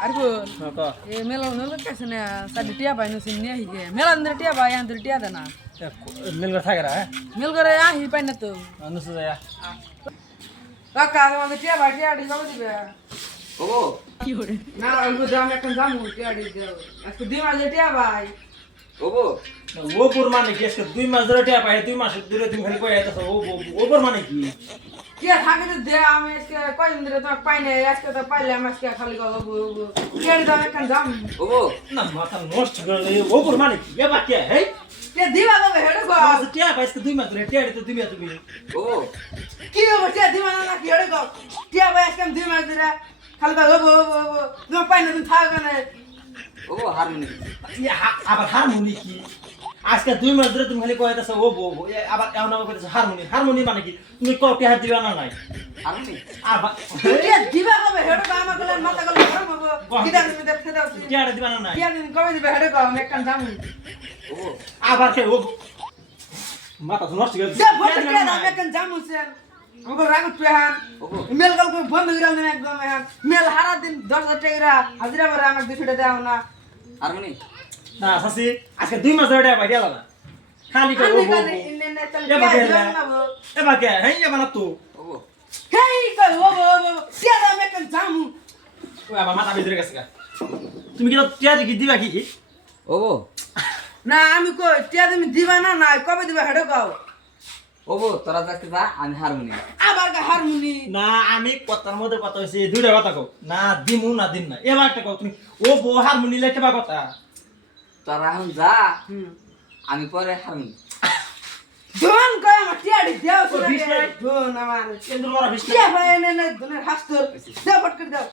Argo, Noko. Melo kasih tia bay no sini aja. Melo andre tia bay andre tia dana. Milgar thagera hai. Melo gore ahi bay na tu. Anu sudah ya. Kakak andre tia bay tia di kamu tiba. Oh, Nah, aku jam akan jamu tia di. Aku di mana tia bay. oh, वो पुर माने की इसके 2 मास जरा टिया पाए 2 मास दूर तुम खाली कोई है तो वो पुर माने की Tia thake tu dia ame iske kau andre tu paine iske tu paile ame iske khali kau. Tia di jam akan jamu. oh, ना माथा नोस्ट कर ले वो पुर माने की ये बात क्या है Tia di mana kau head kau. मास टिया पाए इसके 2 मास टिया तो तुम oh, Kio tia di mana nak head kau. Tia bay iske di mana dira. Khali kau. Tu paine tu thake kan. oh, harmoni. ये अब हारमोनी की आज का 2 मास तुम खाली कोई है तो वो ये अब आउना को हारमोनी हारमोनी माने की तुम को टिया दीवाना नहीं Harmoni. अब Tia di mana kau head kau ama kau mata kau kau. Kita ni kita kita. टिया दीवाना नहीं Tia ni kau di head kau ame akan jamu. Oh, अब के वो माथा नोस्ट कर Dia buat tia ame akan jamu sen. Aku ragu tuhan. oh, Email kalau kau bond viral ni ekdom ya. Mail hara din 10,000 টাকা হাজিরা করে আমাকে 200 টাকা দাও না। harmoni. ना ससी आज के 2 मास जरा टिया पाए दिया ला खाली को আমি वो কানে ইন্নে চল ये টিয়া बात দিলাম না है বো। ये बात क्या है ये बना तू Oh, হেই কই ও টিয়া ame akan jamu. वो अब माथा बिजरे कैसे तुम কি টিয়া কি দিবা কি oh, না আমি কই টিয়া তুমি দিবা না না কবে দিবা হেডো কও। oh, তোরা যাকে যা আমি harmoni. আবার কা হারমোনি। না আমি কথার মধ্যে কথা হইছে দুইটা কথা কও না দিমু না দিন না এবার একটা কও তুমি ও বো হারমোনি লেখে বা কথা তোরা এখন যা হুম। আমি পরে harmoni. দোন কই আমার টিয়া দি দেও বিশ শুনে নাই। দোন আমার। কেন্দ্র করা বিশ টিয়া ভাই নে নে দোনের হাস্তর। দেও পট করে দাও।